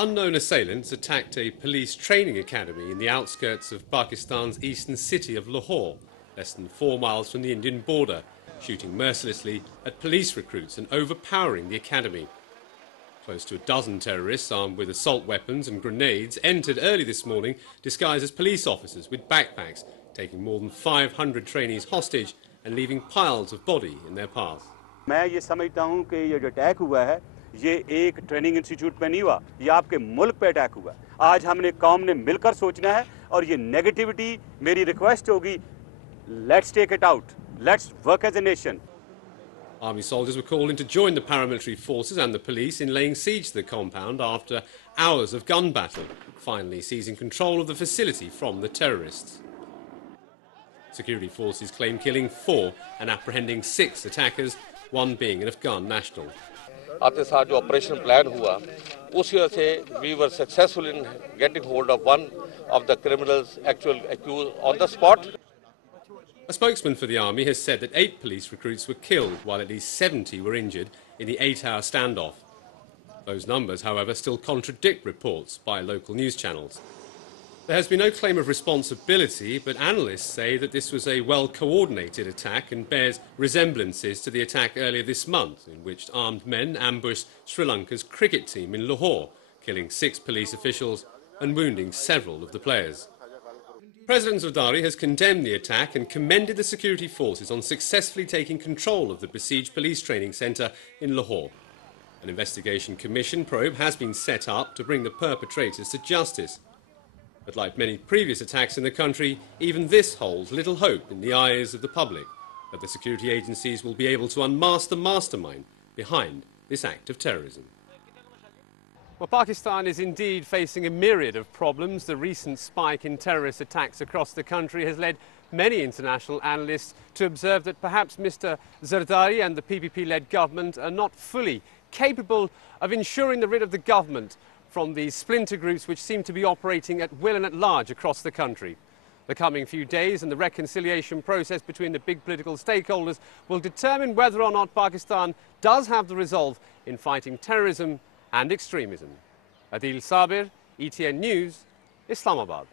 Unknown assailants attacked a police training academy in the outskirts of Pakistan's eastern city of Lahore, less than 4 miles from the Indian border, shooting mercilessly at police recruits and overpowering the academy. Close to a dozen terrorists armed with assault weapons and grenades entered early this morning disguised as police officers with backpacks, taking more than 500 trainees hostage and leaving piles of body in their path. मैं ये समझता हूँ कि ये जो attack हुआ है ये एक ट्रेनिंग इंस्टीट्यूट पे नहीं हुआ, ये आपके मुल्क पे अटैक हुआ। आज हमने कौम ने मिलकर सोचना है और ये नेगेटिविटी मेरी रिक्वेस्ट होगी, let's take it out, let's work as a nation. Army soldiers were called in to join the paramilitary forces and the police in laying siege to the compound after hours of gun battle, finally seizing control of the facility from the terrorists. Security forces claim killing 4 and apprehending 6 attackers, one being an Afghan national. आपके साथ जो operation plan हुआ उसी वजह से we were successful in getting hold of one of the criminals actual accused on the spot. A spokesman for the army has said that 8 police recruits were killed while at least 70 were injured in the 8-hour standoff. Those numbers, however, still contradict reports by local news channels. There has been no claim of responsibility, but analysts say that this was a well-coordinated attack and bears resemblances to the attack earlier this month, in which armed men ambushed Sri Lanka's cricket team in Lahore, killing 6 police officials and wounding several of the players. President Zardari has condemned the attack and commended the security forces on successfully taking control of the besieged police training centre in Lahore. An investigation commission probe has been set up to bring the perpetrators to justice. But like many previous attacks in the country, even this holds little hope in the eyes of the public that the security agencies will be able to unmask the mastermind behind this act of terrorism. Well, Pakistan is indeed facing a myriad of problems. The recent spike in terrorist attacks across the country has led many international analysts to observe that perhaps Mr. Zardari and the PPP-led government are not fully capable of ensuring the rid of the government from these splinter groups which seem to be operating at will and at large across the country. The coming few days and the reconciliation process between the big political stakeholders will determine whether or not Pakistan does have the resolve in fighting terrorism and extremism. Adil Sabir, ETN News, Islamabad.